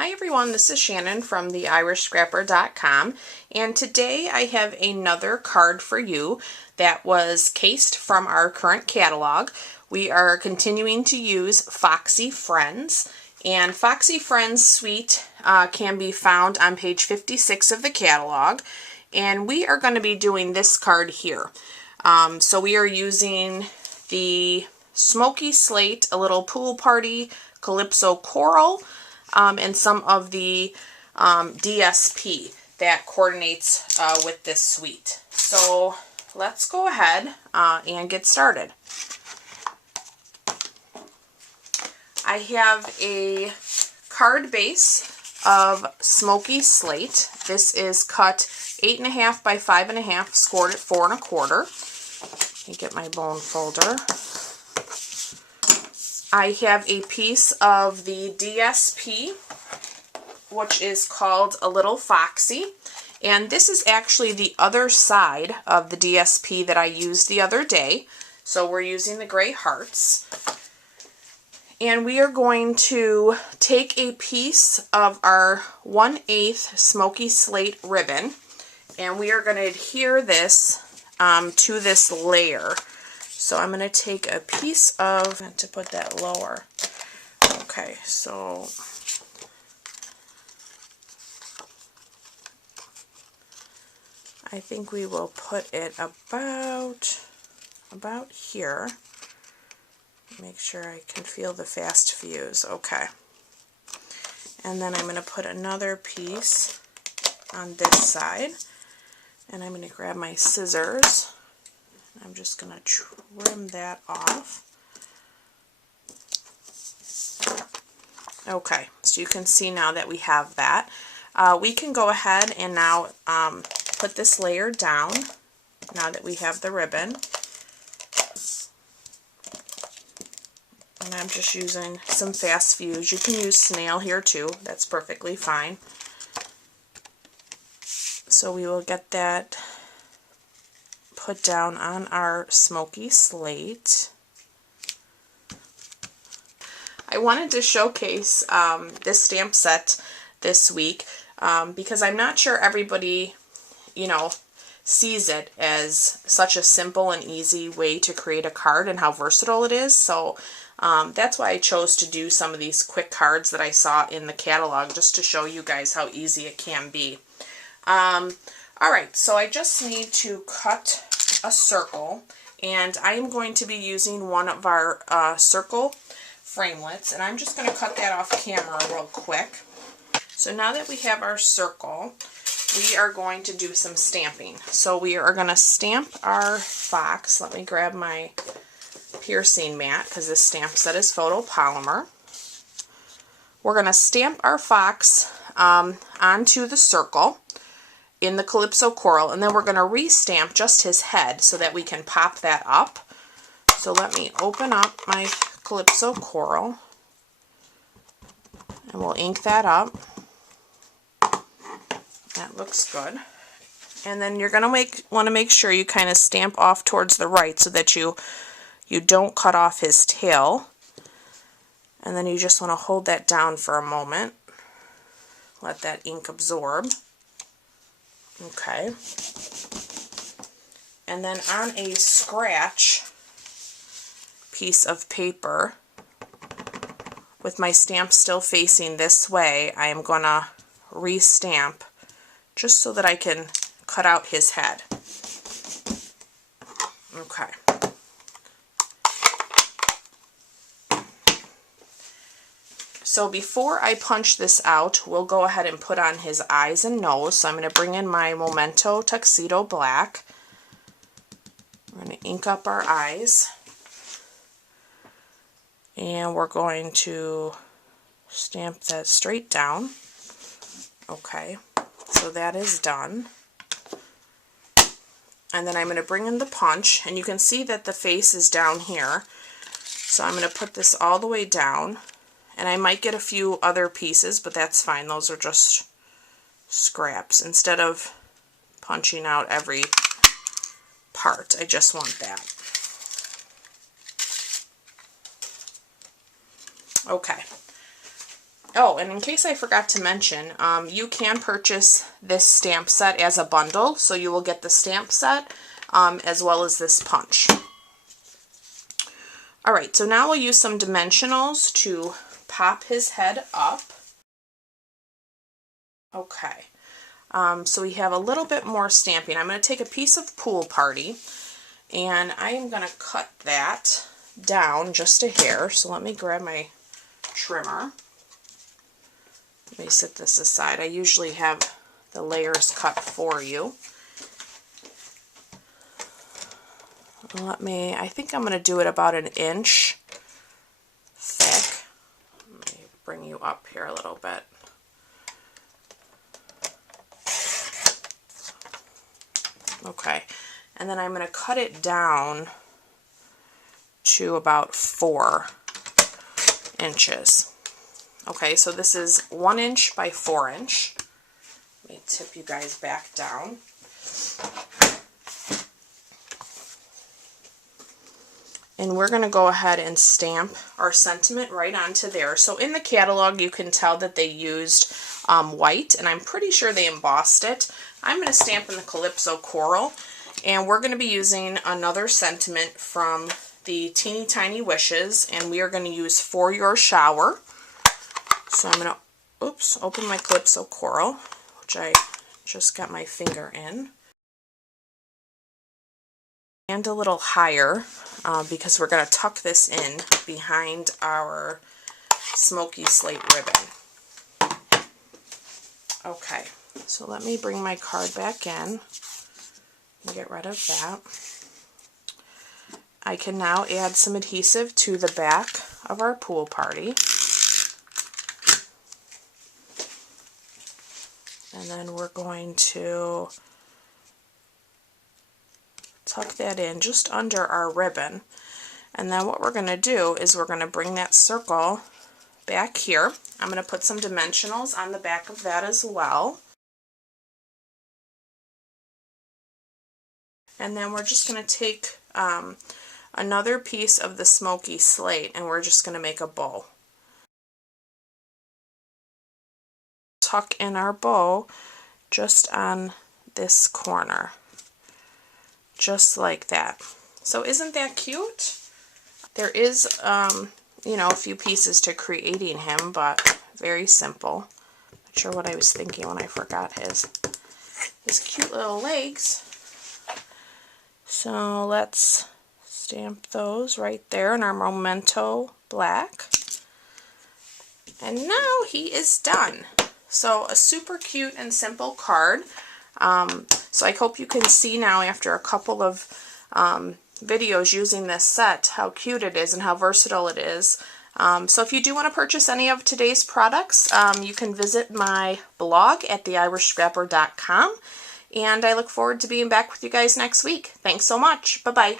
Hi everyone, this is Shannon from theirishscrapper.com, and today I have another card for you that was cased from our current catalog. We are continuing to use Foxy Friends, and Foxy Friends suite can be found on page 56 of the catalog, and we are going to be doing this card here. So we are using the Smoky Slate, a little pool party, Calypso Coral, and some of the DSP that coordinates with this suite. So let's go ahead and get started. I have a card base of Smoky Slate. This is cut 8.5 by 5.5, scored at 4 1/4. Let me get my bone folder. I have a piece of the DSP, which is called A Little Foxy, and this is actually the other side of the DSP that I used the other day. So we're using the gray hearts, and we are going to take a piece of our 1/8 Smoky Slate ribbon, and we are going to adhere this to this layer. So I'm going to take a piece of, to put that lower. Okay, so I think we will put it about here. Make sure I can feel the fast fuse. Okay. And then I'm going to put another piece on this side. And I'm going to grab my scissors. I'm just going to trim that off. Okay, so you can see now that we have that. We can go ahead and now put this layer down now that we have the ribbon. And I'm just using some fast fuse. You can use snail here too. That's perfectly fine. So we will get that put down on our Smoky Slate. I wanted to showcase this stamp set this week because I'm not sure everybody, sees it as such a simple and easy way to create a card and how versatile it is. So that's why I chose to do some of these quick cards that I saw in the catalog, just to show you guys how easy it can be. Alright, so I just need to cut a circle, and I am going to be using one of our circle framelits, and I'm just going to cut that off camera real quick. So now that we have our circle, we are going to do some stamping. So we are going to stamp our fox. Let me grab my piercing mat because this stamp set is photopolymer. We're going to stamp our fox onto the circle in the Calypso Coral, and then we're going to re-stamp just his head so that we can pop that up. So let me open up my Calypso Coral, and we'll ink that up. That looks good. And then you're going to want to make sure you kind of stamp off towards the right so that you don't cut off his tail. And then you just want to hold that down for a moment. Let that ink absorb. Okay. And then on a scratch piece of paper, with my stamp still facing this way, I am going to re-stamp just so that I can cut out his head. Okay. So before I punch this out, we'll go ahead and put on his eyes and nose. So I'm going to bring in my Memento Tuxedo Black. We're going to ink up our eyes. And we're going to stamp that straight down. Okay, so that is done. And then I'm going to bring in the punch, and you can see that the face is down here. So I'm going to put this all the way down. And I might get a few other pieces, but that's fine. Those are just scraps. Instead of punching out every part, I just want that. Okay. Oh, and in case I forgot to mention, you can purchase this stamp set as a bundle, so you will get the stamp set as well as this punch. Alright, so now we'll use some dimensionals to pop his head up. Okay, so we have a little bit more stamping. I'm going to take a piece of Pool Party, and I am going to cut that down just a hair. So let me grab my trimmer. Let me set this aside. I usually have the layers cut for you. I think I'm going to do it about 1 inch thick. Let me bring you up here a little bit. Okay, and then I'm going to cut it down to about 4 inches. Okay, so this is 1 inch by 4 inch. Let me tip you guys back down. And we're going to go ahead and stamp our sentiment right onto there. So in the catalog, you can tell that they used white, and I'm pretty sure they embossed it. I'm going to stamp in the Calypso Coral, and we're going to be using another sentiment from the Teeny Tiny Wishes, and we are going to use For Your Shower. So I'm going to, open my Calypso Coral, which I just got my finger in. And a little higher because we're going to tuck this in behind our smoky slate ribbon. Okay, so let me bring my card back in and get rid of that. I can now add some adhesive to the back of our Pool Party. And then we're going to tuck that in just under our ribbon. And then what we're going to do is we're going to bring that circle back here. I'm going to put some dimensionals on the back of that as well. And then we're just going to take another piece of the smoky slate, and we're just going to make a bow. Tuck in our bow just on this corner. Just like that. So isn't that cute? There is, you know, a few pieces to creating him, but very simple. Not sure what I was thinking when I forgot his cute little legs. So let's stamp those right there in our Memento black. And now he is done. So a super cute and simple card. So I hope you can see now after a couple of videos using this set how cute it is and how versatile it is. So if you do want to purchase any of today's products, you can visit my blog at theirishscrapper.com, and I look forward to being back with you guys next week. Thanks so much. Bye-bye.